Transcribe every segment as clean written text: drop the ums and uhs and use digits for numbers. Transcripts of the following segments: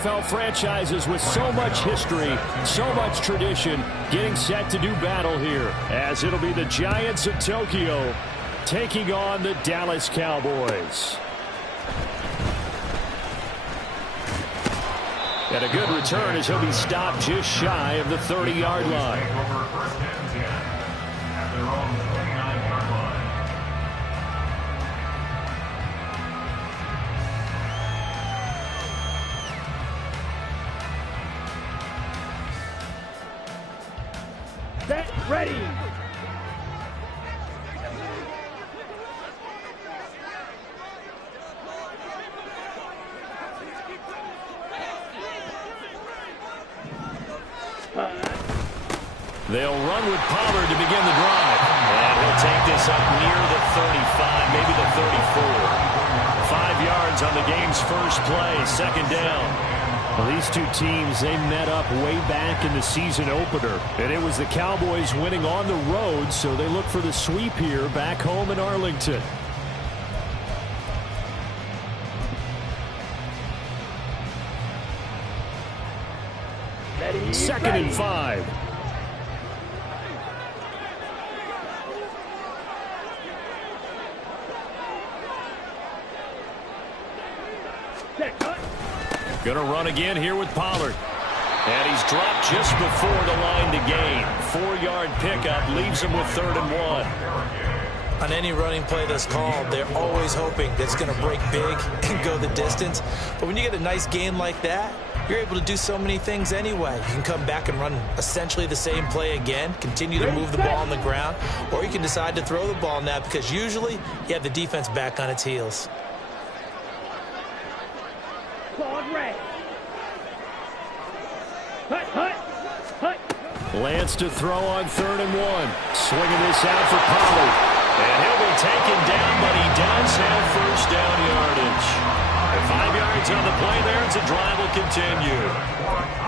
NFL franchises with so much history, so much tradition, getting set to do battle here, as it'll be the Giants of Tokyo taking on the Dallas Cowboys. And a good return as he'll be stopped just shy of the 30-yard line. Ready. They'll run with Pollard to begin the drive. And he'll take this up near the 35, maybe the 34. 5 yards on the game's first play, second down. Well, these two teams, they met up way back in the season opener. And it was the Cowboys winning on the road, so they look for the sweep here back home in Arlington. Ready, Second and 5. Going to run again here with Pollard. And he's dropped just before the line to gain. 4-yard pickup leaves him with 3rd and 1. On any running play that's called, they're always hoping that it's going to break big and go the distance. But when you get a nice gain like that, you're able to do so many things anyway. You can come back and run essentially the same play again, continue to move the ball on the ground, or you can decide to throw the ball now because usually you have the defense back on its heels. Lance to throw on 3rd and 1. Swinging this out for Pollard. And he'll be taken down, but he does have first down yardage. 5 yards on the play there as the drive will continue.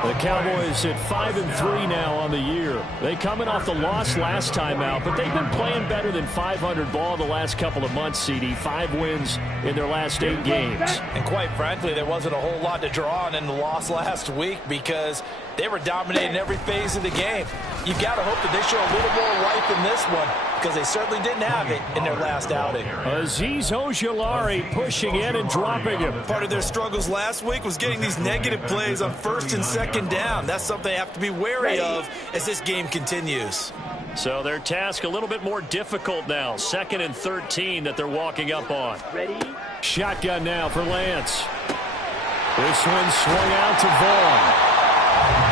The Cowboys at 5-3 now on the year. They coming off the loss last time out, but they've been playing better than 500 ball the last couple of months, CD. 5 wins in their last 8 games. And quite frankly, there wasn't a whole lot to draw on in the loss last week because they were dominating every phase of the game. You've got to hope that they show a little more life in this one because they certainly didn't have it in their last outing. Azeez Ojulari pushing in and dropping him. Part of their struggles last week was getting these negative plays on 1st and 2nd down. That's something they have to be wary of as this game continues. So their task a little bit more difficult now. 2nd and 13 that they're walking up on. Ready. Shotgun now for Lance. This one swung out to Vaughn.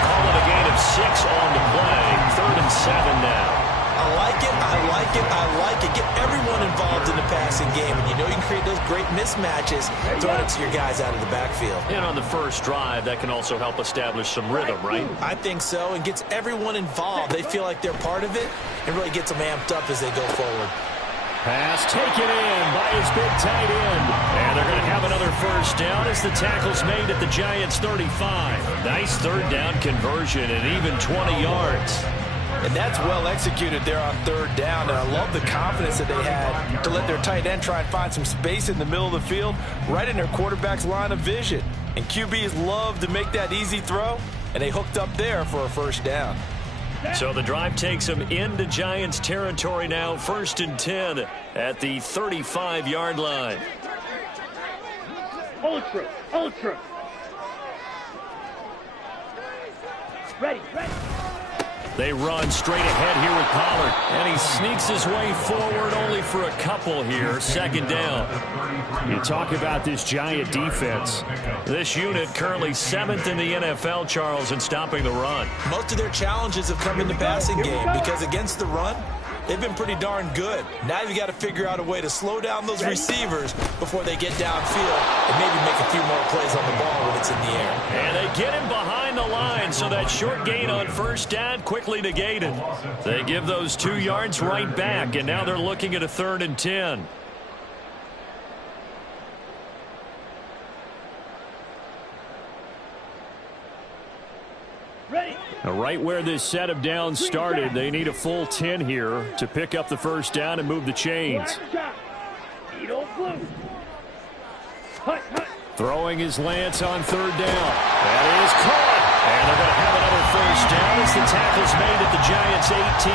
Calling a gain of 6 on the play. 3rd and 7 now. I like it, I like it, I like it. Get everyone involved in the passing game. And you know you can create those great mismatches throwing it to your guys out of the backfield. And on the first drive, that can also help establish some rhythm, right? I think so, and gets everyone involved. They feel like they're part of it and really gets them amped up as they go forward. Pass taken in by his big tight end. And they're going to have another first down as the tackle's made at the Giants' 35. Nice 3rd down conversion and even 20 yards. And that's well executed there on 3rd down. And I love the confidence that they had to let their tight end try and find some space in the middle of the field, right in their quarterback's line of vision. And QBs love to make that easy throw, and they hooked up there for a first down. So the drive takes them into Giants territory now, 1st and 10 at the 35-yard line. Ultra. Ready. They run straight ahead here with Pollard. And he sneaks his way forward only for a couple here. 2nd down. You talk about this Giant defense. This unit currently 7th in the NFL, Charles, in stopping the run. Most of their challenges have come in the passing game because against the run, they've been pretty darn good. Now you've got to figure out a way to slow down those receivers before they get downfield and maybe make a few more plays on the ball when it's in the air. And they get him behind the line, so that short gain on first down quickly negated. They give those 2 yards right back, and now they're looking at a 3rd and 10. Ready. Now, right where this set of downs started, they need a full 10 here to pick up the first down and move the chains. Throwing is Lance on third down. That is caught. And they're going to have another first down as the tackle's made at the Giants' 18.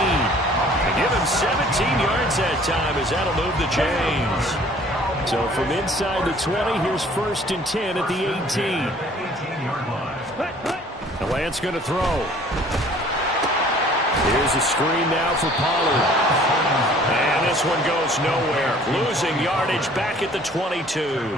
They give him 17 yards that time as that'll move the chains. So from inside the 20, here's 1st and 10 at the 18. And Lance going to throw. Here's a screen now for Pollard. And this one goes nowhere. Losing yardage back at the 22.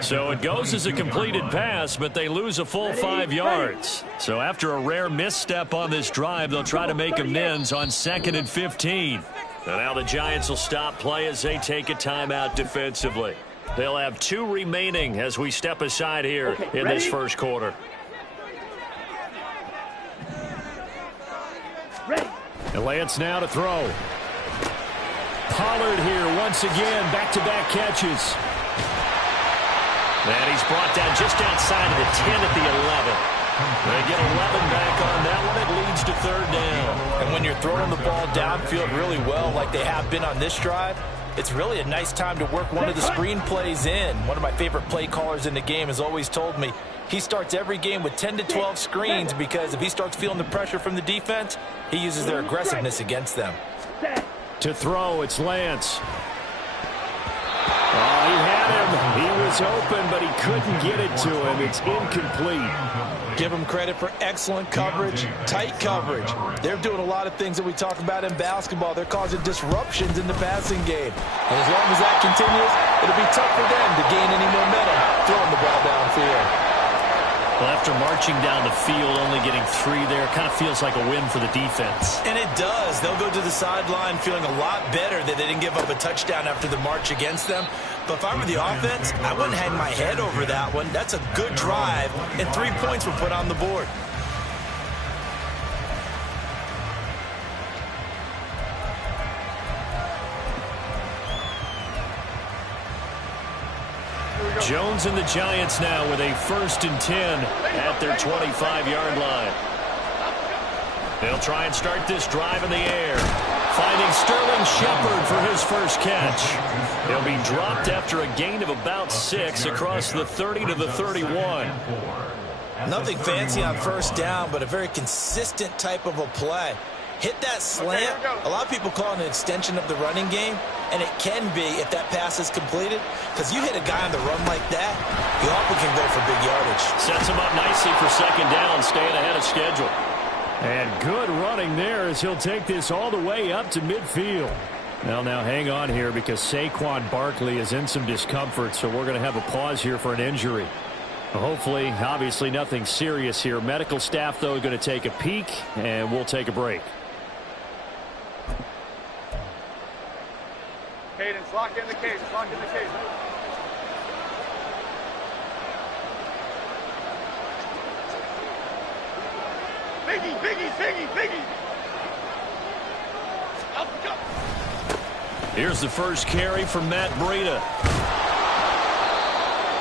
So it goes as a completed pass, but they lose a full 5 yards. So after a rare misstep on this drive, they'll try to make amends on 2nd and 15. And now the Giants will stop play as they take a timeout defensively. They'll have 2 remaining as we step aside here in this first quarter. And Lance now to throw. Pollard here once again, back-to-back catches. And he's brought down just outside of the 10 at the 11. They get 11 back on that one. It leads to 3rd down. And when you're throwing the ball downfield really well like they have been on this drive, it's really a nice time to work one of the screen plays in. One of my favorite play callers in the game has always told me he starts every game with 10 to 12 screens because if he starts feeling the pressure from the defense, he uses their aggressiveness against them. To throw, it's Lance. Oh, he had him. He was open, but he couldn't get it to him. It's incomplete. Give him credit for excellent coverage, tight coverage. They're doing a lot of things that we talk about in basketball. They're causing disruptions in the passing game. And as long as that continues, it'll be tough for them to gain any momentum throwing the ball downfield. Well, after marching down the field, only getting 3 there, kind of feels like a win for the defense. And it does. They'll go to the sideline feeling a lot better that they didn't give up a touchdown after the march against them. But if I were the offense, I wouldn't hang my head over that one. That's a good drive, and 3 points were put on the board. Jones and the Giants now with a 1st and 10 at their 25-yard line. They'll try and start this drive in the air. Finding Sterling Shepard for his first catch. He'll be dropped after a gain of about 6 across the 30 to the 31. Nothing fancy on first down, but a very consistent type of a play. Hit that slant. A lot of people call it an extension of the running game, and it can be if that pass is completed, because you hit a guy on the run like that, you often can go for big yardage. Sets him up nicely for 2nd down, staying ahead of schedule. And good running there as he'll take this all the way up to midfield. Now hang on here because Saquon Barkley is in some discomfort, so we're going to have a pause here for an injury. Hopefully, obviously nothing serious here. Medical staff, though, going to take a peek, and we'll take a break. Cadence, lock in the cage, lock in the cage. Biggie. Here's the first carry from Matt Breida.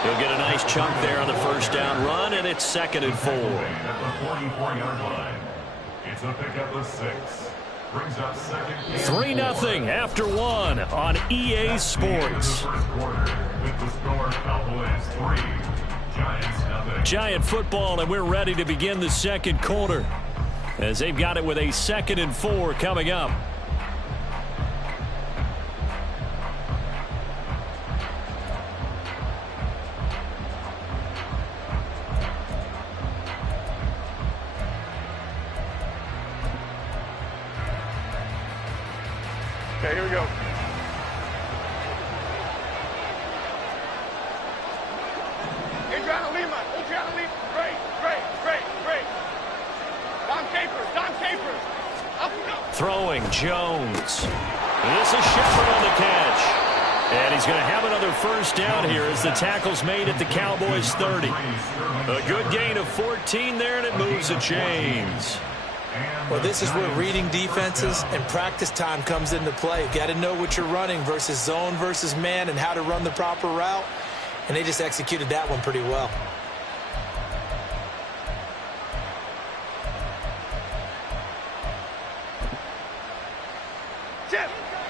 He'll get a nice chunk there on the first down run, and it's 2nd and 4. At the 44-yard line. It's a pickup of 6. Brings up 2nd. 3-0 after 1 on EA Sports. Giant football, and we're ready to begin the second quarter as they've got it with a 2nd and 4 coming up. Okay, here we go. Adriana Lima. Great. Don Capers. Up we go. Throwing Jones. This is Shepard on the catch. And he's going to have another first down here as the tackle's made at the Cowboys' 30. A good gain of 14 there, and it moves the chains. Well, this is where reading defenses and practice time comes into play. You've got to know what you're running versus zone versus man and how to run the proper route. And they just executed that one pretty well.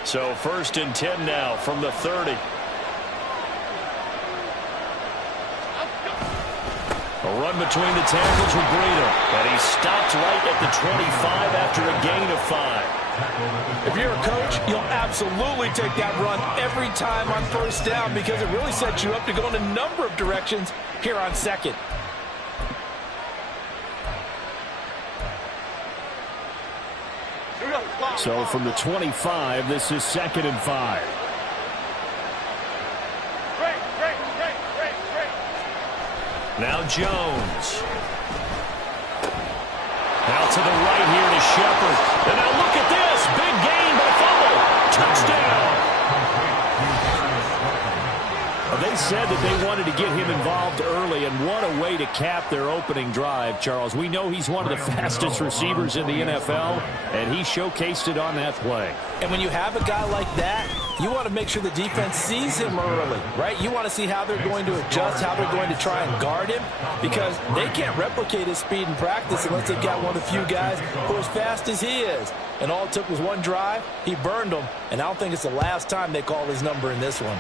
So 1st and 10 now from the 30. between the tackles with Breida. And he stopped right at the 25 after a gain of 5. If you're a coach, you'll absolutely take that run every time on first down because it really sets you up to go in a number of directions here on second. So from the 25, this is 2nd and 5. Now Jones. Out to the right here to Shepard. And now look at this. Big gain, but a fumble. Touchdown. They said that they wanted to get him involved early, and what a way to cap their opening drive, Charles. We know he's one of the fastest receivers in the NFL, and he showcased it on that play. And when you have a guy like that, you want to make sure the defense sees him early, right? You want to see how they're going to adjust, how they're going to try and guard him, because they can't replicate his speed in practice unless they've got one of the few guys who are as fast as he is. And all it took was one drive. He burned them, and I don't think it's the last time they call his number in this one.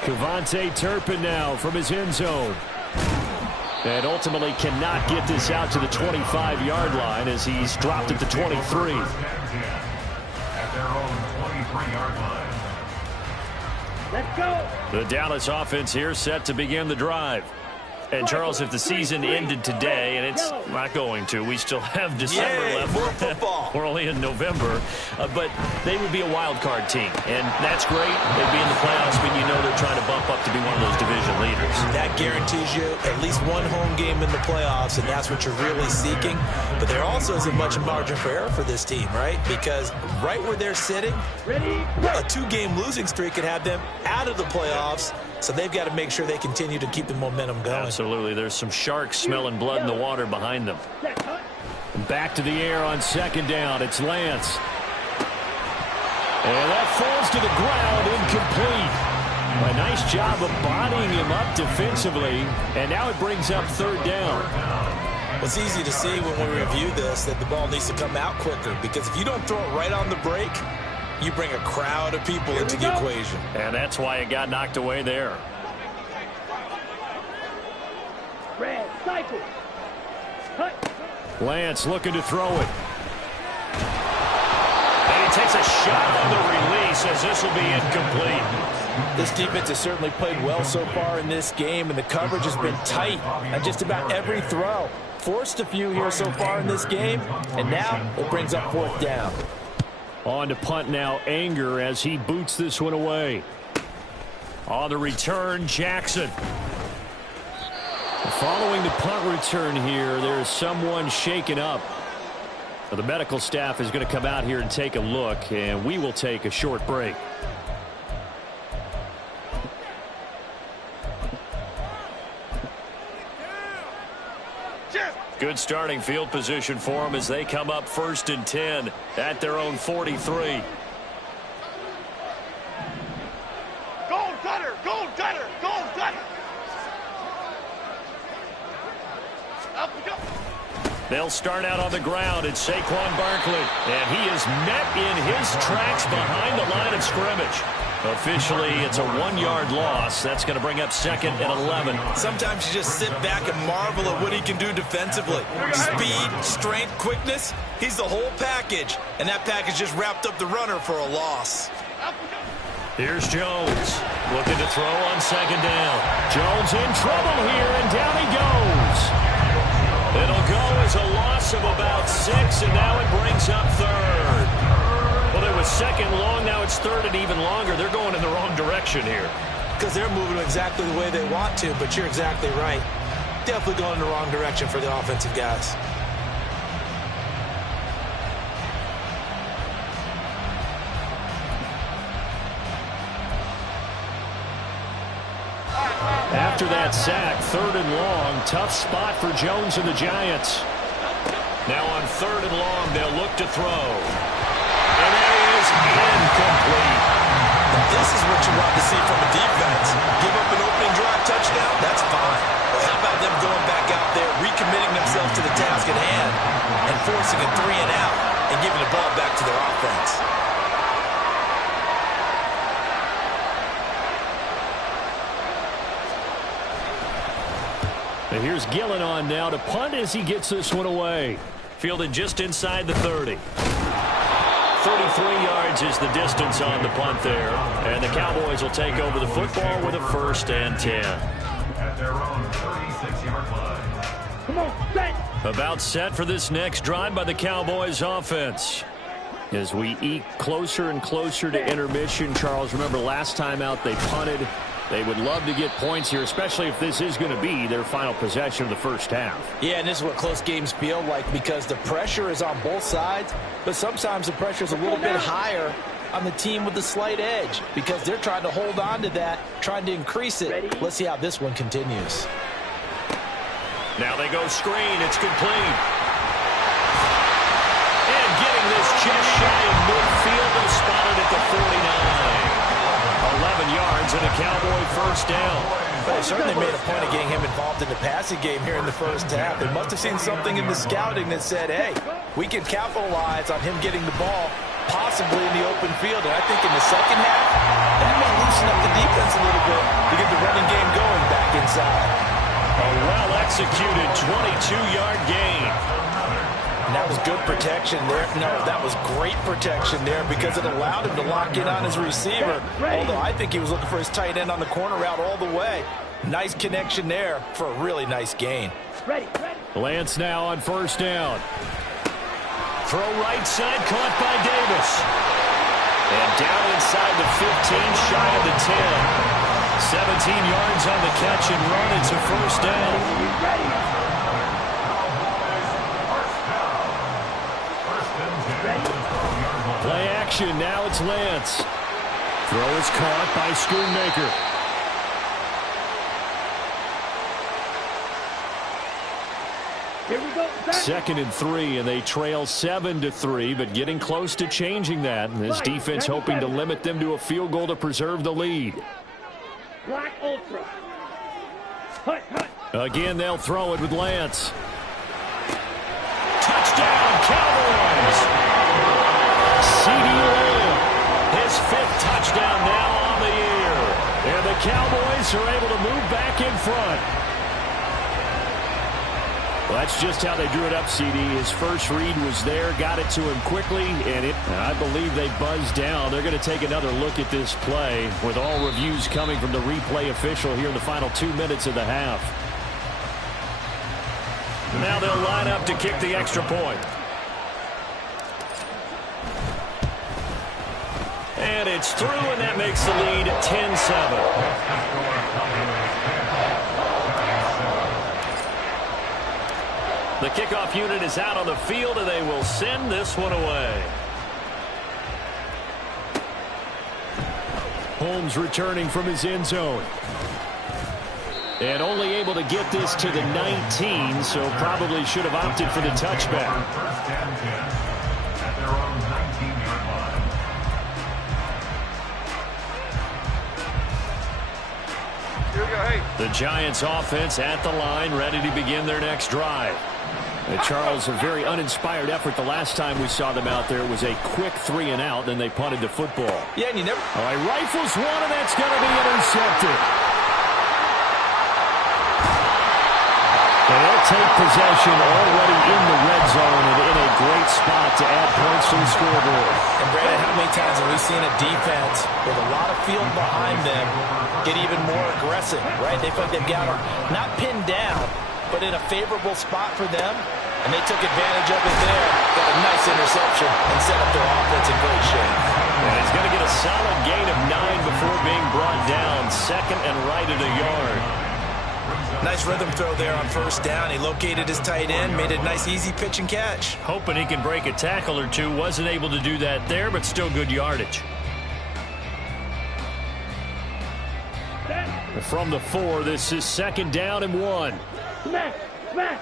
Kevontae Turpin now from his end zone. And ultimately cannot get this out to the 25-yard line as he's dropped at the 23. At their own 23-yard line. Let's go. The Dallas offense here set to begin the drive. And, Charles, if the season ended today, and it's not going to, we still have December left. More football. We're only in November. But they would be a wild card team. And that's great. They'd be in the playoffs, but you know they're trying to bump up to be one of those division leaders. That guarantees you at least one home game in the playoffs, and that's what you're really seeking. But there also isn't much margin for error for this team, right? Because right where they're sitting, a 2-game losing streak could have them out of the playoffs. So they've got to make sure they continue to keep the momentum going. Absolutely. There's some sharks smelling blood in the water behind them. Back to the air on 2nd down. It's Lance. And that falls to the ground, incomplete. A nice job of bodying him up defensively. And now it brings up 3rd down. Well, it's easy to see when we review this that the ball needs to come out quicker. Because if you don't throw it right on the break, you bring a crowd of people into the equation. And that's why it got knocked away there. Red, cycle. Lance looking to throw it. And he takes a shot on the release as this will be incomplete. This defense has certainly played well so far in this game, and the coverage has been tight on just about every throw. Forced a few here so far in this game, and now it brings up 4th down. On to punt now, Anger as he boots this one away. On the return, Jackson. Following the punt return here, there's someone shaken up. The medical staff is going to come out here and take a look, and we will take a short break. Good starting field position for them as they come up 1st and 10 at their own 43. Go, Dutter! Go, Dutter! Go, Dutter! Up we go. They'll start out on the ground. It's Saquon Barkley, and he is met in his tracks behind the line of scrimmage. Officially, it's a 1-yard loss. That's going to bring up 2nd and 11. Sometimes you just sit back and marvel at what he can do defensively. Speed, strength, quickness, he's the whole package. And that package just wrapped up the runner for a loss. Here's Jones looking to throw on 2nd down. Jones in trouble here, and down he goes. It'll go as a loss of about 6, and now it brings up 3rd. Well, it was 2nd long, now it's 3rd and even longer. They're going in the wrong direction here. Because they're moving exactly the way they want to, but you're exactly right. Definitely going in the wrong direction for the offensive guys. After that sack, 3rd and long, tough spot for Jones and the Giants. Now on 3rd and long, they'll look to throw. And that is incomplete. This is what you want to see from a defense. Give up an opening drive touchdown, that's fine. But how about them going back out there, recommitting themselves to the task at hand, and forcing a 3 and out, and giving the ball back to their offense? And here's Gillen on now to punt as he gets this one away. Fielded just inside the 30. 33 yards is the distance on the punt there. And the Cowboys will take over the football with a 1st and 10. At their own 36-yard line. Come on, set. About set for this next drive by the Cowboys offense. As we eke closer and closer to intermission, Charles, remember last time out they punted. They would love to get points here, especially if this is going to be their final possession of the first half. Yeah, and this is what close games feel like because the pressure is on both sides, but sometimes the pressure is a little bit higher on the team with the slight edge because they're trying to hold on to that, trying to increase it. Let's see how this one continues. Now they go screen. It's complete. And getting this just shy of midfield and spotted at the 49. 11 yards and a Cowboy 1st down. But they certainly made a point of getting him involved in the passing game here in the first half. They must have seen something in the scouting that said, hey, we can capitalize on him getting the ball, possibly in the open field. And I think in the second half, that may loosen up the defense a little bit to get the running game going back inside. A well-executed 22-yard gain. And that was good protection there. No, that was great protection there because it allowed him to lock in on his receiver. Although I think he was looking for his tight end on the corner route all the way. Nice connection there for a really nice gain. Lance now on 1st down. Throw right side, caught by Davis. And down inside the 15, shy of the 10. 17 yards on the catch and run. It's a 1st down. Play action. Now it's Lance. Throw is caught by Schoonmaker. Here we go. 2nd and 3, and they trail 7-3, but getting close to changing that. And this defense hoping to limit them to a field goal to preserve the lead. Black Ultra. Hut, hut. Again, they'll throw it with Lance. Touchdown, Cowboys! CeeDee Lamb, his 5th touchdown now on the year. And the Cowboys are able to move back in front. Well, that's just how they drew it up, CD. His first read was there, got it to him quickly, and I believe they buzzed down. They're going to take another look at this play with all reviews coming from the replay official here in the final 2 minutes of the half. Now they'll line up to kick the extra point. And it's through, and that makes the lead 10-7. The kickoff unit is out on the field, and they will send this one away. Holmes returning from his end zone. And only able to get this to the 19, so probably should have opted for the touchback. 1st and 10 at their own 19-yard line. Here we go, hey. The Giants offense at the line, ready to begin their next drive. Charles, a very uninspired effort the last time we saw them out there. It was a quick 3 and out, then they punted the football. Yeah, and you never... All right, rifles one, and that's going to be intercepted. And they'll take possession already in the red zone and in a great spot to add points to the scoreboard. And Brandon, how many times have we seen a defense with a lot of field behind them get even more aggressive, right? They feel like they've got them not pinned down, but in a favorable spot for them, and they took advantage of it there. Got a nice interception and set up their offense in great shape. And he's going to get a solid gain of 9 before being brought down. 2nd and right at a yard. Nice rhythm throw there on 1st down. He located his tight end, made a nice easy pitch and catch. Hoping he can break a tackle or two. Wasn't able to do that there, but still good yardage. From the 4, this is 2nd down and 1. Smash, smash.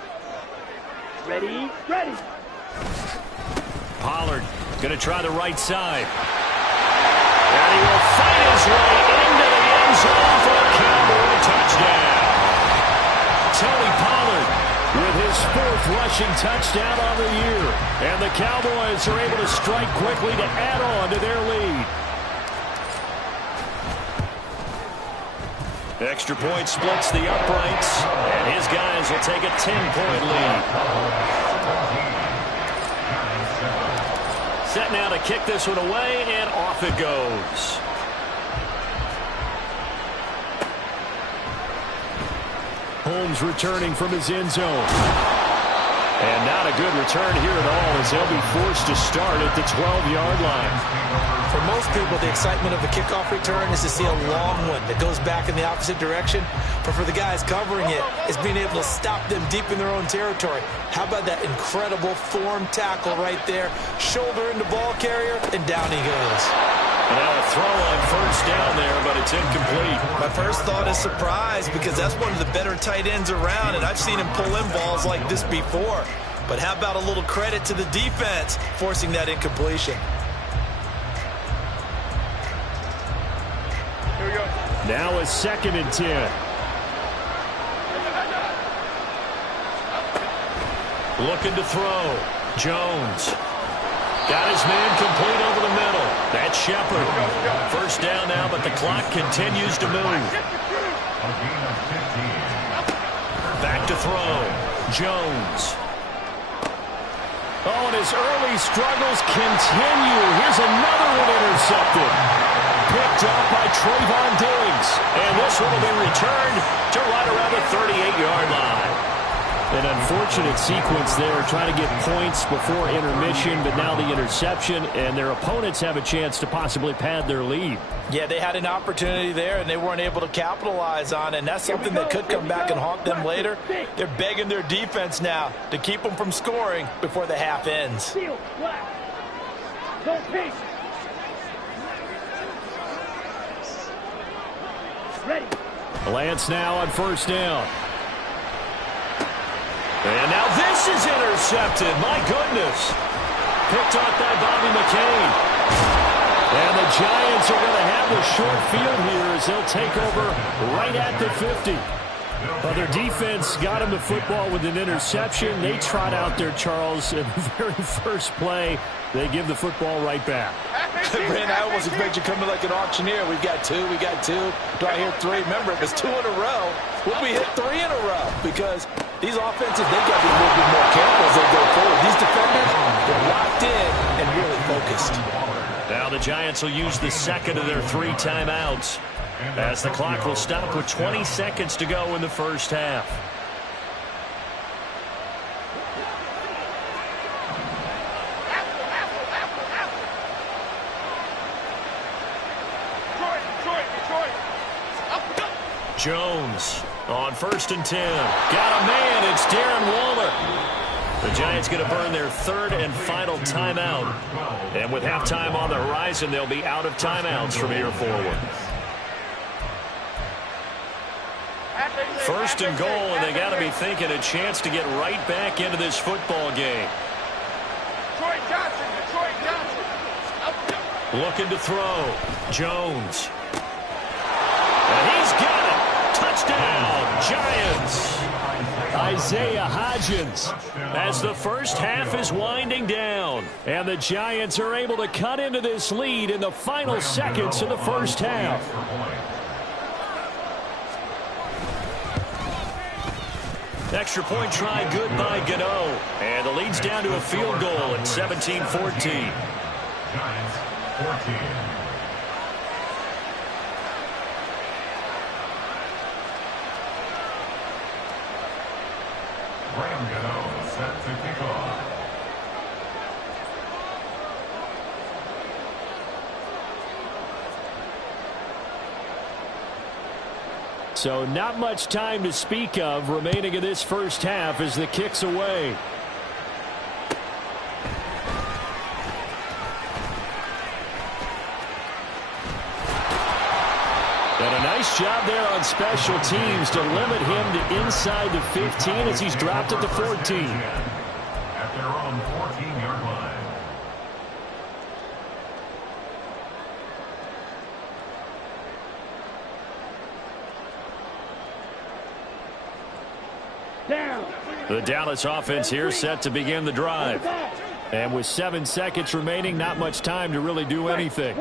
Ready, ready. Pollard going to try the right side. And he will fight his way into the end zone for a Cowboy touchdown. Tony Pollard with his 4th rushing touchdown on the year. And the Cowboys are able to strike quickly to add on to their lead. Extra point splits the uprights, and his guys 10-point lead. Set now to kick this one away, and off it goes. Holmes returning from his end zone. And not a good return here at all, as they'll be forced to start at the 12-yard line. For most people, the excitement of a kickoff return is to see a long one that goes back in the opposite direction. But for the guys covering it, it's being able to stop them deep in their own territory. How about that incredible form tackle right there? Shoulder into ball carrier, and down he goes. Now a throw on first down there, but it's incomplete. My first thought is surprise, because that's one of the better tight ends around, and I've seen him pull in balls like this before. But how about a little credit to the defense forcing that incompletion? Here we go. Now a 2nd and 10. Looking to throw. Jones. Got his man complete over the middle. That's Shepard. First down now, but the clock continues to move. Back to throw. Jones. Oh, and his early struggles continue. Here's another one intercepted. Picked up by Trayvon Diggs. And this one will be returned to right around the 38-yard line. An unfortunate sequence there, trying to get points before intermission, but now the interception, and their opponents have a chance to possibly pad their lead. Yeah, they had an opportunity there, and they weren't able to capitalize on it, and that's something that could come back and haunt them later. They're begging their defense now to keep them from scoring before the half ends. Lance now on first down. And now this is intercepted. My goodness. Picked off by Bobby McCain. And the Giants are going to have the short field here as they'll take over right at the 50. Well, their defense got him the football with an interception. They trot out there, Charles, in the very first play. They give the football right back. Brand, I almost expect you to come in like an auctioneer. We've got two. Do I hear three? Remember, if it's 2 in a row, would we hit 3 in a row? Because these offenses, they got to be a little bit more careful as they go forward. These defenders, they're locked in and really focused. Now the Giants will use the second of their 3 timeouts, as the clock will stop with 20 seconds to go in the first half. Jones on first and 10. Got a man. It's Darren Waller. The Giants going to burn their 3rd and final timeout. And with halftime on the horizon, they'll be out of timeouts from here forward. First and goal, and they got to be thinking a chance to get right back into this football game. Detroit Johnson. Looking to throw. Jones. And he's got it. Touchdown, Giants. Isaiah Hodgins, as the first half is winding down. And the Giants are able to cut into this lead in the final seconds of the first half. Extra point try good by Gano. And the lead's down to a field goal at 17-14. Giants 14. Set to kick off. So not much time to speak of remaining in this first half as the kick's away. And a nice job there on special teams to limit him to inside the 15 as he's dropped at the 14. At their own 14-yard line. The Dallas offense here set to begin the drive. And with 7 seconds remaining, not much time to really do anything.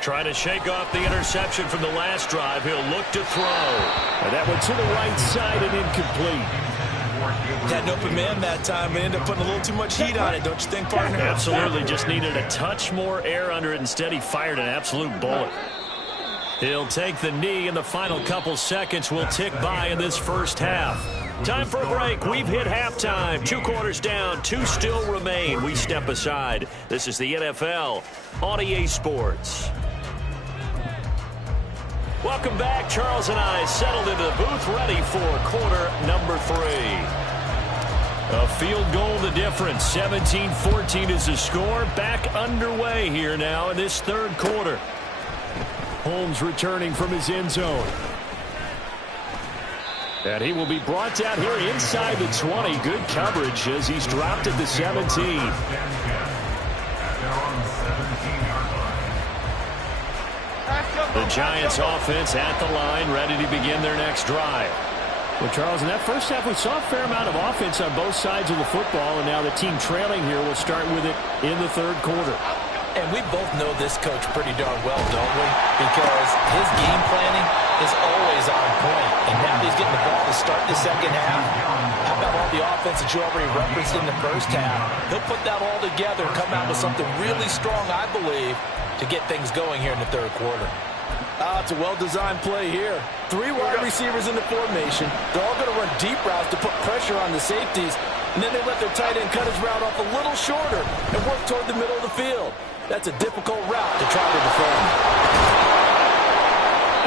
Trying to shake off the interception from the last drive. He'll look to throw. And that went to the right side and incomplete. Had an open man that time, but ended up putting a little too much heat on it, don't you think, partner? Absolutely. Just needed a touch more air under it. Instead, he fired an absolute bullet. He'll take the knee, and the final couple seconds will tick by in this first half. Time for a break. We've hit halftime. 2 quarters down. 2 still remain. We step aside. This is the NFL on EA Sports. Welcome back. Charles and I settled into the booth, ready for quarter number 3. A field goal the difference. 17-14 is the score. Back underway here now in this third quarter. Holmes returning from his end zone. And he will be brought down here inside the 20. Good coverage as he's dropped at the 17. The Giants offense at the line, ready to begin their next drive. Well, Charles, in that first half, we saw a fair amount of offense on both sides of the football, and now the team trailing here will start with it in the third quarter. And we both know this coach pretty darn well, don't we? Because his game planning is always on point. And now he's getting the ball to start the second half. How about all the offense that you already referenced in the first half? He'll put that all together and come out with something really strong, I believe, to get things going here in the third quarter. It's a well-designed play here. 3 wide receivers in the formation. They're all going to run deep routes to put pressure on the safeties. And then they let their tight end cut his route off a little shorter and work toward the middle of the field. That's a difficult route to try to defend.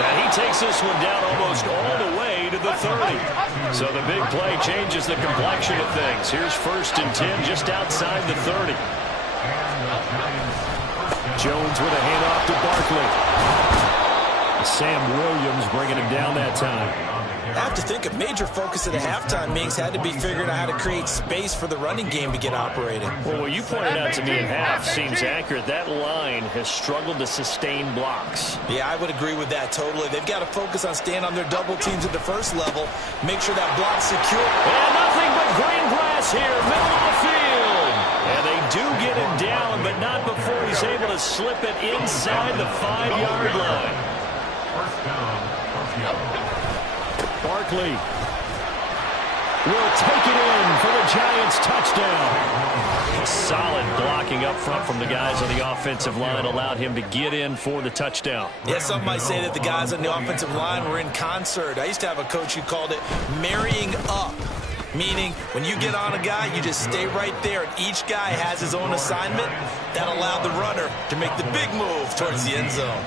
And he takes this one down almost all the way to the 30. So the big play changes the complexion of things. Here's 1st and 10 just outside the 30. Jones with a handoff to Barkley. Sam Williams bringing him down that time. I have to think a major focus of the halftime meetings had to be figuring out how to create space for the running game to get operating. Well, what you pointed out to me in half seems accurate. That line has struggled to sustain blocks. Yeah, I would agree with that totally. They've got to focus on staying on their double teams at the first level, make sure that block's secure. And nothing but green grass here, middle of the field. And they do get him down, but not before he's able to slip it inside the 5-yard line. First down, Barkley will take it in for the Giants touchdown. Solid blocking up front from the guys on the offensive line allowed him to get in for the touchdown. Yeah, some might say that the guys on the offensive line were in concert. I used to have a coach who called it marrying up, meaning when you get on a guy, you just stay right there, and each guy has his own assignment. That allowed the runner to make the big move towards the end zone.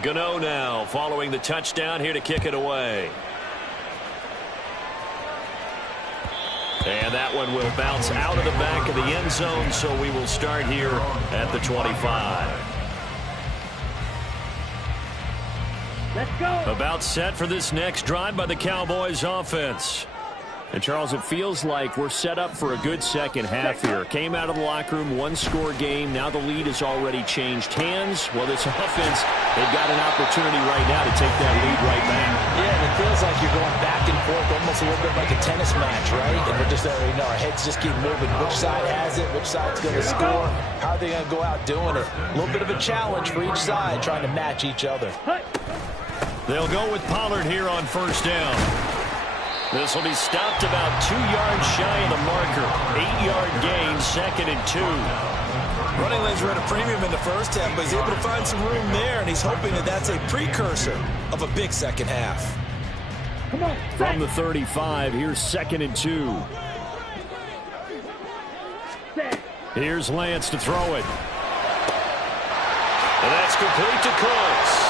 Gano now following the touchdown here to kick it away. And that one will bounce out of the back of the end zone, so we will start here at the 25. Let's go. About set for this next drive by the Cowboys offense. And, Charles, it feels like we're set up for a good second half here. Came out of the locker room, 1-score game. Now the lead has already changed hands. Well, this offense, they've got an opportunity right now to take that lead right back. Yeah, and it feels like you're going back and forth, almost a little bit like a tennis match, right? And we're just, our heads just keep moving. Which side has it? Which side's going to score? How are they going to go out doing it? A little bit of a challenge for each side, trying to match each other. They'll go with Pollard here on first down. This will be stopped about 2 yards shy of the marker. 8-yard gain, 2nd and 2. Running lanes were at a premium in the first half, but he's able to find some room there, and he's hoping that that's a precursor of a big second half. Come on. From the 35, here's 2nd and 2. Here's Lance to throw it. And that's complete to Cooks.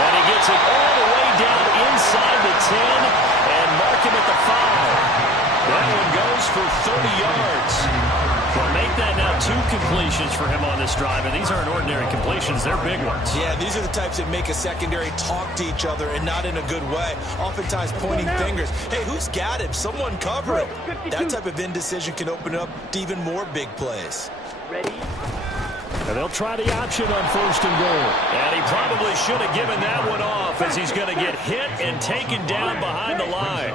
And he gets it all the way down inside the 10. Mark him at the 5. That one goes for 30 yards. Well, make that now 2 completions for him on this drive, and these aren't ordinary completions. They're big ones. Yeah, these are the types that make a secondary talk to each other, and not in a good way. Oftentimes pointing fingers. Hey, who's got him? Someone cover him. That type of indecision can open up to even more big plays. Ready? And they'll try the option on 1st and goal. And he probably should have given that one off, as he's going to get hit and taken down behind the line.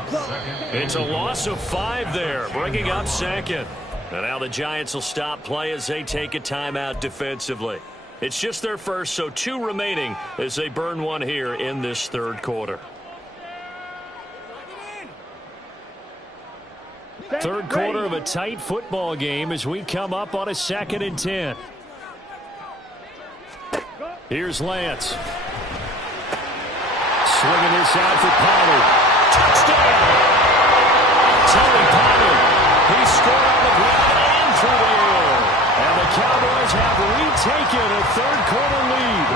It's a loss of 5 there, bringing up 2nd. And now the Giants will stop play as they take a timeout defensively. It's just their first, so 2 remaining as they burn one here in this 3rd quarter. 3rd quarter of a tight football game as we come up on a 2nd and 10. Here's Lance. Swinging this out for Pollard. Touchdown! Tony Pollard. He scored on the ground and through the air. And the Cowboys have retaken a 3rd quarter lead.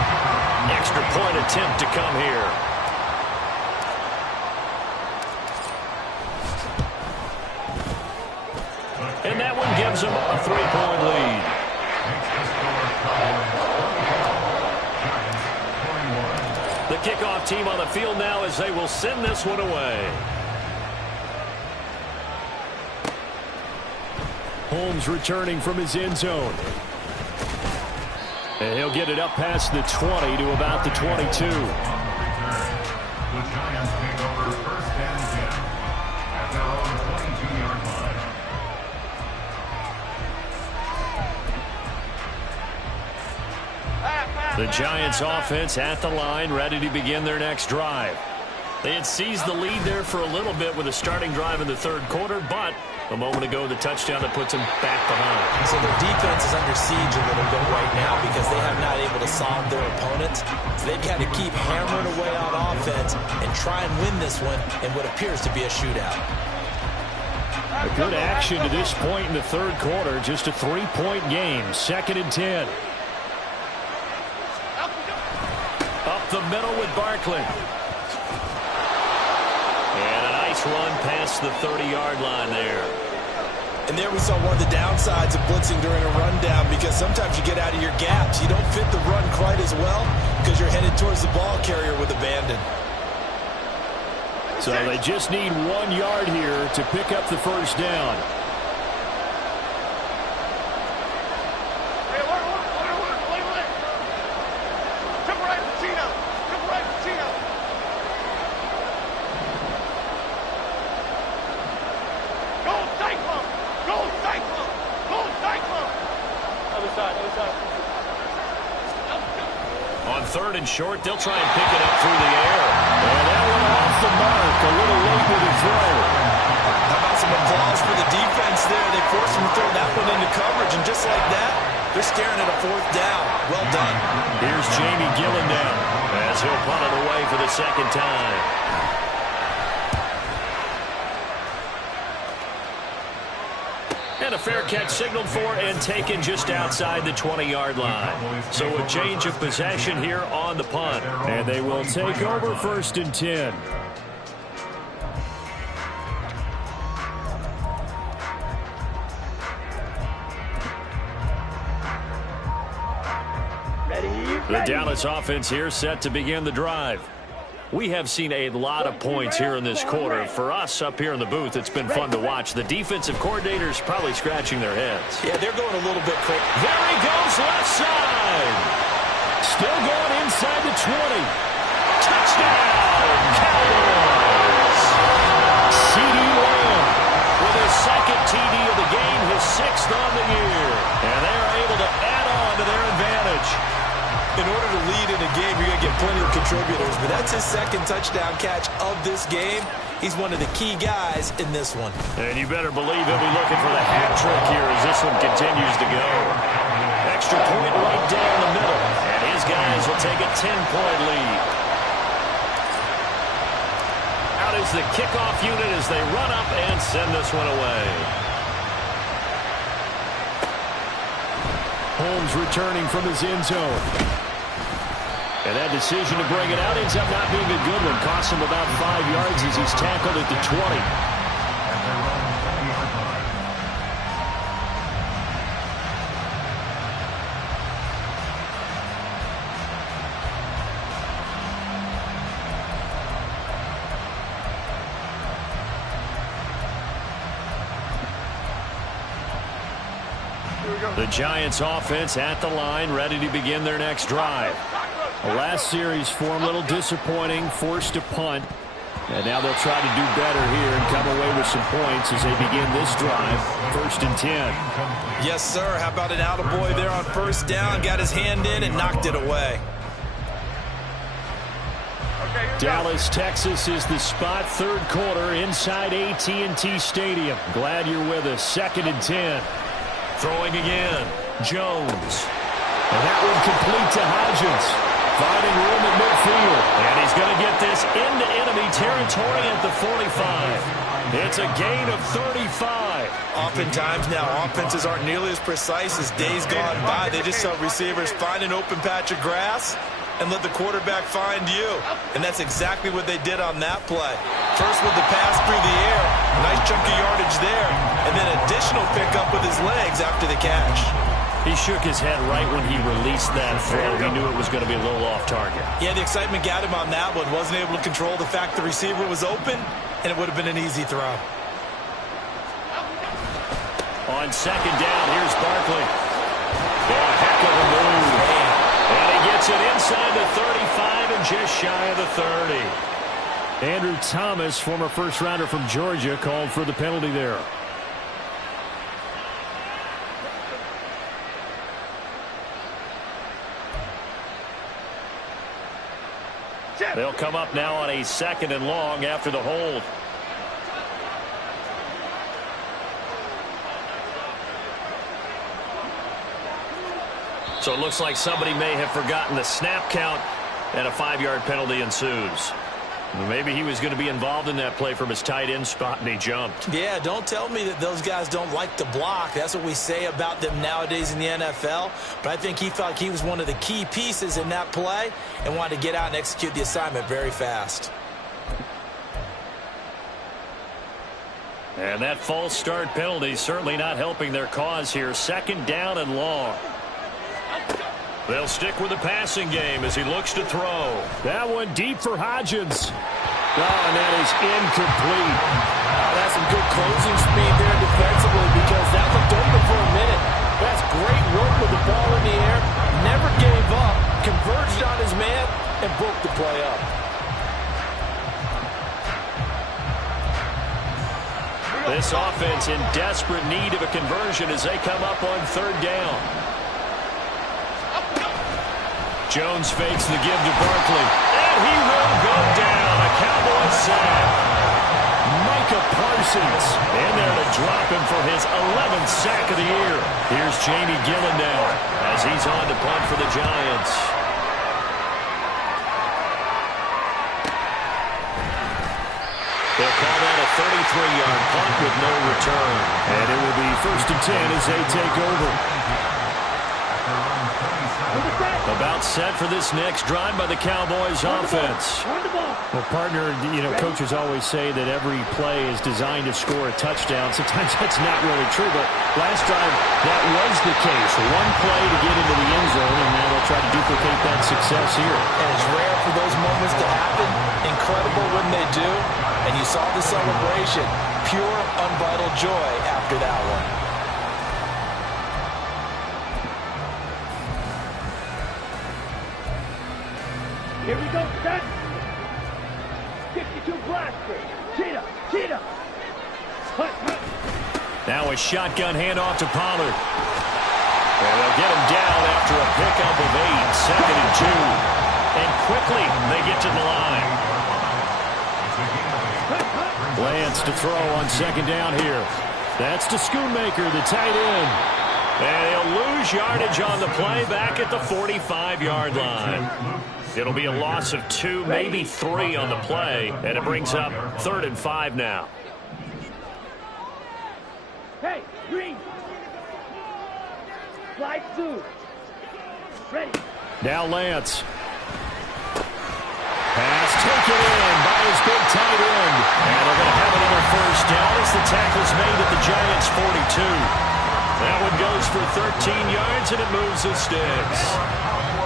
Extra point attempt to come here. And that one gives them a 3-point lead. The kickoff team on the field now as they will send this one away. Holmes returning from his end zone. And he'll get it up past the 20 to about the 22. The Giants take over 1st and 10 at their own 22-yard line. The Giants offense at the line, ready to begin their next drive. They had seized the lead there for a little bit with a starting drive in the 3rd quarter, but a moment ago the touchdown that puts them back behind. So their defense is under siege a little bit right now because they have not able to solve their opponents. So they've got to keep hammering away on offense and try and win this one in what appears to be a shootout. A good action to this point in the 3rd quarter, just a 3-point game, 2nd and 10. Up the middle with Barkley. And a nice run past the 30-yard line there. And there we saw one of the downsides of blitzing during a rundown, because sometimes you get out of your gaps. You don't fit the run quite as well because you're headed towards the ball carrier with abandon. So they just need 1 yard here to pick up the 1st down. On 3rd and short, they'll try and pick it up through the air. And that one off the mark, a little late with the throw. How about some applause for the defense there? They forced him to throw that one into coverage, and just like that, they're staring at a 4th down. Well done. Here's Jamie Gillen down as he'll punt it away for the 2nd time. And a fair catch signaled for and taken just outside the 20-yard line. So a change of possession here on the punt. And they will take over 1st and 10. The Dallas offense here set to begin the drive. We have seen a lot of points here in this quarter. For us up here in the booth, it's been fun to watch. The defensive coordinators probably scratching their heads. Yeah, they're going a little bit quick. There he goes, left side. Still going inside the 20. Touchdown, Cowboys. C.D. Lamb with his 2nd TD of the game, his 6th on the year. And they are able to add on to their advantage. In order to lead in a game, you're going to get plenty of contributors, but that's his 2nd touchdown catch of this game. He's one of the key guys in this one. And you better believe he'll be looking for the hat trick here as this one continues to go. Extra point right down the middle, and his guys will take a 10-point lead. Out is the kickoff unit as they run up and send this one away. Holmes returning from his end zone. And that decision to bring it out ends up not being a good one. Costs him about 5 yards as he's tackled at the 20. The Giants offense at the line, ready to begin their next drive. The last series for them, a little disappointing, forced to punt. And now they'll try to do better here and come away with some points as they begin this drive. 1st and 10. Yes, sir. How about an attaboy there on 1st down? Got his hand in and knocked it away. Dallas, Texas is the spot. 3rd quarter inside AT&T Stadium. Glad you're with us. 2nd and 10. Throwing again. Jones. And that one complete to Hodgins. Finding room at midfield. And he's going to get this into enemy territory at the 45. It's a gain of 35. Oftentimes now, offenses aren't nearly as precise as days gone by. They just help receivers find an open patch of grass and let the quarterback find you. And that's exactly what they did on that play. First with the pass through the air, nice chunk of yardage there, and then additional pickup with his legs after the catch. He shook his head right when he released that throw. He knew it was going to be a little off target. Yeah, the excitement got him on that one. Wasn't able to control the fact the receiver was open, and it would have been an easy throw. On 2nd down, here's Barkley. Oh, heck of a move. And he gets it inside the 35 and just shy of the 30. Andrew Thomas, former first-rounder from Georgia, called for the penalty there. They'll come up now on a 2nd and long after the hold. So it looks like somebody may have forgotten the snap count, and a 5-yard penalty ensues. Maybe he was going to be involved in that play from his tight end spot, and he jumped. Yeah, don't tell me that those guys don't like to block. That's what we say about them nowadays in the NFL. But I think he felt like he was one of the key pieces in that play and wanted to get out and execute the assignment very fast. And that false start penalty certainly not helping their cause here. 2nd down and long. They'll stick with the passing game as he looks to throw. That one deep for Hodgins. Oh, and that is incomplete. That's some good closing speed there defensively because that looked open for a minute. That's great work with the ball in the air. Never gave up. Converged on his man and broke the play up. This offense in desperate need of a conversion as they come up on 3rd down. Jones fakes the give to Barkley. And he will go down. A Cowboys sack. Micah Parsons in there to drop him for his 11th sack of the year. Here's Jamie Gillen now as he's on to punt for the Giants. They'll call that a 33-yard punt with no return. And it will be 1st and 10 as they take over. About set for this next drive by the Cowboys offense. Well, partner, coaches always say that every play is designed to score a touchdown. Sometimes that's not really true, but last drive, that was the case. One play to get into the end zone, and now they'll try to duplicate that success here. And it's rare for those moments to happen. Incredible when they do. And you saw the celebration. Pure, unbridled joy after that one. Here we go, set. 62 blaster. Cheetah, cheetah. Now a shotgun handoff to Pollard. And they'll get him down after a pickup of 8. 2nd and 2. And quickly they get to the line. Lance to throw on 2nd down here. That's to Schoonmaker, the tight end. And he'll lose yardage on the play back at the 45-yard line. It'll be a loss of 2, maybe 3 on the play, and it brings up 3rd and 5 now. Hey, green. Slide 2. Ready. Now Lance. Pass taken in by his big tight end. And they're going to have another 1st down as the tackle's made at the Giants' 42. That one goes for 13 yards, and it moves the sticks.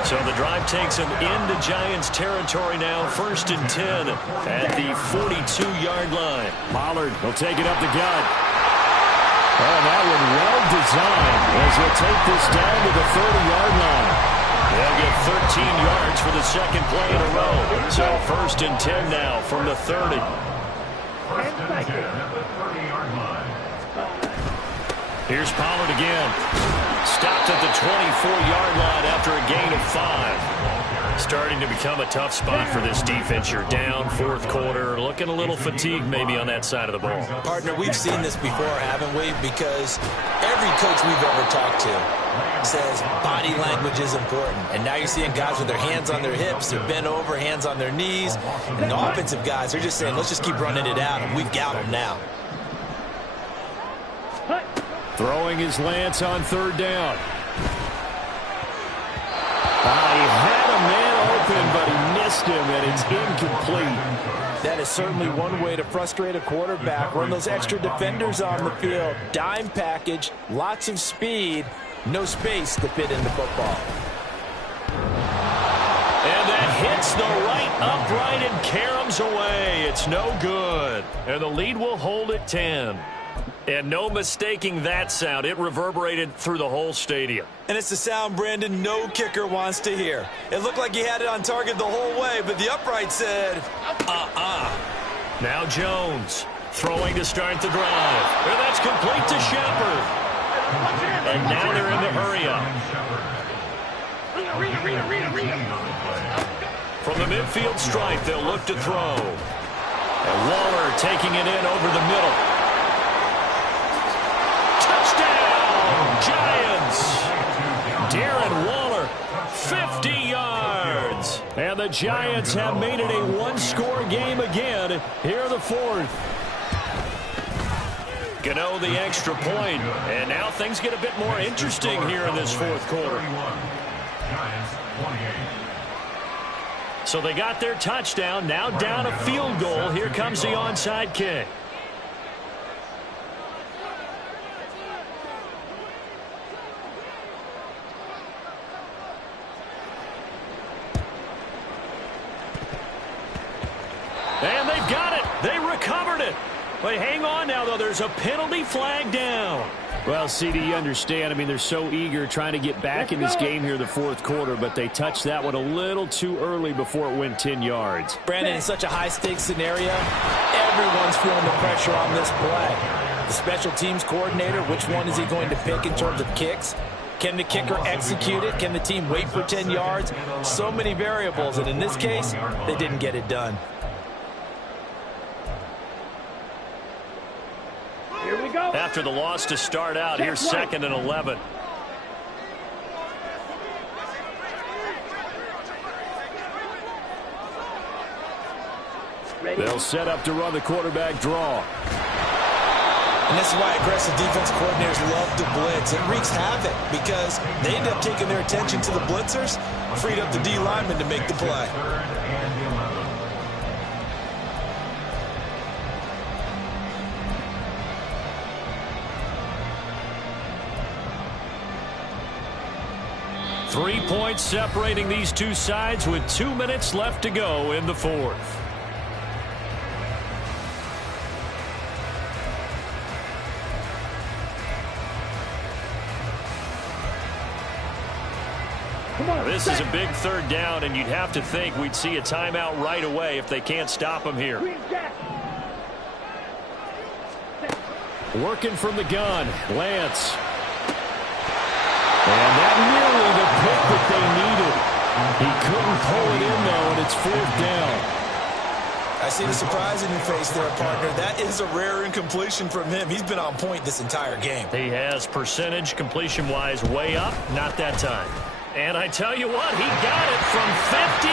So the drive takes them into Giants territory now. 1st and 10 at the 42-yard line. Pollard will take it up the gut. Oh, that one well designed. as he'll take this down to the 30-yard line. They'll get 13 yards for the second play in a row. So 1st and 10 now from the 30. 1st and 10 at the 30-yard line. Here's Pollard again. Stopped at the 24-yard line after a gain of 5. Starting to become a tough spot for this defense. You're down 4th quarter. Looking a little fatigued maybe on that side of the ball. Partner, we've seen this before, haven't we? Because every coach we've ever talked to says body language is important. And now you're seeing guys with their hands on their hips, they're bent over, hands on their knees. And the offensive guys, they're just saying, let's just keep running it out, and we've got them now. Throwing his Lance on 3rd down. He had a man open, but he missed him, and it's incomplete. That is certainly one way to frustrate a quarterback. Run those extra defenders on the field. Dime package, lots of speed, no space to fit in the football. And that hits the right upright and caroms away. It's no good. And the lead will hold at 10. And no mistaking that sound. It reverberated through the whole stadium. And it's the sound, Brandon, no kicker wants to hear. It looked like he had it on target the whole way, but the upright said, Now Jones throwing to start the drive. And that's complete to Shepard. And now they're in the hurry-up. From the midfield stripe, they'll look to throw. And Waller taking it in over the middle. Giants. Darren Waller, 50 yards. And the Giants have made it a one-score game again here in the 4th. Gano the extra point. And now things get a bit more interesting here in this 4th quarter. So they got their touchdown. Now down a field goal. Here comes the onside kick. And they've got it. They recovered it. But hang on now, though. There's a penalty flag down. Well, CD, you understand. I mean, they're so eager trying to get back in this game here in the 4th quarter, but they touched that one a little too early before it went 10 yards. Brandon, in such a high-stakes scenario, everyone's feeling the pressure on this play. The special teams coordinator, which one is he going to pick in terms of kicks? Can the kicker execute it? Can the team wait for 10 yards? So many variables, and in this case, they didn't get it done. Here we go. After the loss to start out, here's 2nd and 11. They'll set up to run the quarterback draw. And this is why aggressive defense coordinators love to blitz. It wreaks havoc because they end up taking their attention to the blitzers, freed up the D lineman to make the play. Three points separating these two sides with 2 minutes left to go in the 4th. This is a big 3rd down, and you'd have to think we'd see a timeout right away if they can't stop them here. Working from the gun, Lance. And that nearly the pick that they needed. He couldn't pull it in, though, and it's 4th down. I see the surprise in your face there, partner. That is a rare incompletion from him. He's been on point this entire game. He has percentage completion-wise way up, not that time. And I tell you what, he got it from 58.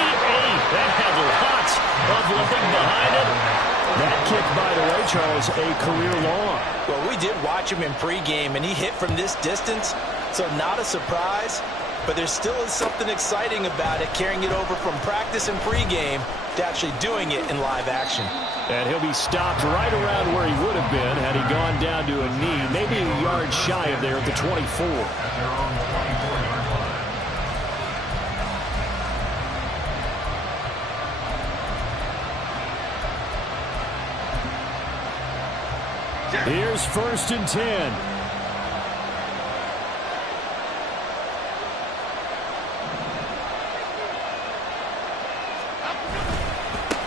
That had lots of leg behind it. That kick, by the way, Charles, a career long. Well, we did watch him in pregame, and he hit from this distance, so not a surprise. But there still is something exciting about it, carrying it over from practice and pregame to actually doing it in live action. And he'll be stopped right around where he would have been had he gone down to a knee, maybe a yard shy of there at the 24. Here's 1st and 10.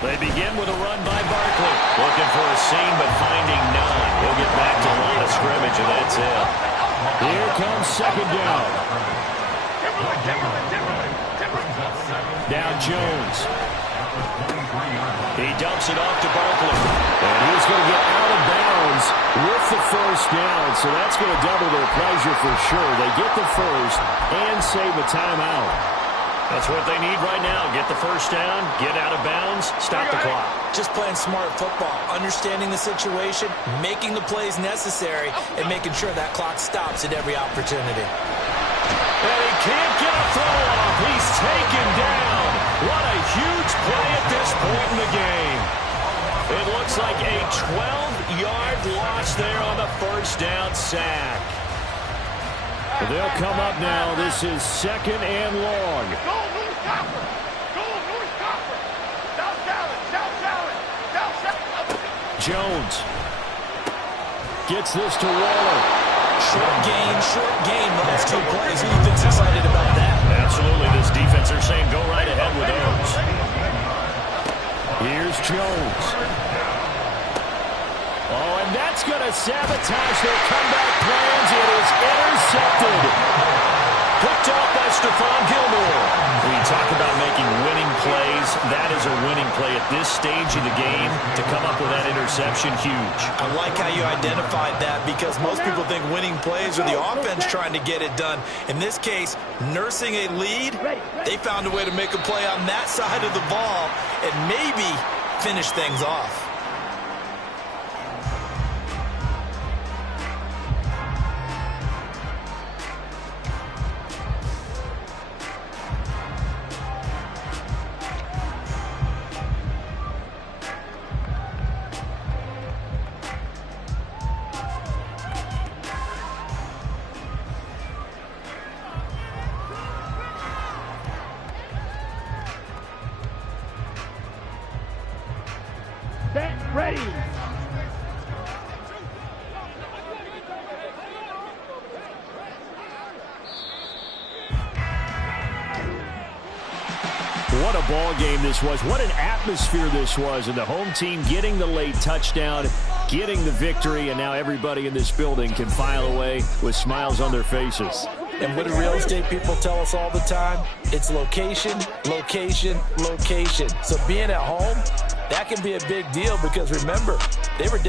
They begin with a run by Barkley. Looking for a seam, but finding none. He'll get back to the line of scrimmage, and that's it. Here comes second down. Now Jones. He dumps it off to Barkley. And he's going to get out of bounds with the first down, so that's going to double their pleasure for sure. They get the first and save a timeout. That's what they need right now. Get the first down, get out of bounds, stop the clock. Just playing smart football, understanding the situation, making the plays necessary, and making sure that clock stops at every opportunity. And he can't get a throw off. He's taken down. What a huge play at this point in the game. It looks like a 12-yard loss there on the first down sack. They'll come up now. This is second and long. Go North Copper! Go North Copper! South Dallas! South Dallas! South Dallas! Jones gets this to Waller. Short gain, last 2 plays. Who do you think's excited about that? Absolutely. This defense are saying go right ahead with those. Here's Jones. Oh, and that's going to sabotage their comeback plans. It is intercepted. Picked off by Stephon Gilmore. When you talk about making winning plays, that is a winning play at this stage of the game. To come up with that interception, huge. I like how you identified that because most people think winning plays are the offense trying to get it done. In this case, nursing a lead, they found a way to make a play on that side of the ball and maybe finish things off. Ready! What a ball game this was. What an atmosphere this was. And the home team getting the late touchdown, getting the victory, and now everybody in this building can file away with smiles on their faces. And what do real estate people tell us all the time? It's location, location, location. So being at home, that can be a big deal because remember, they were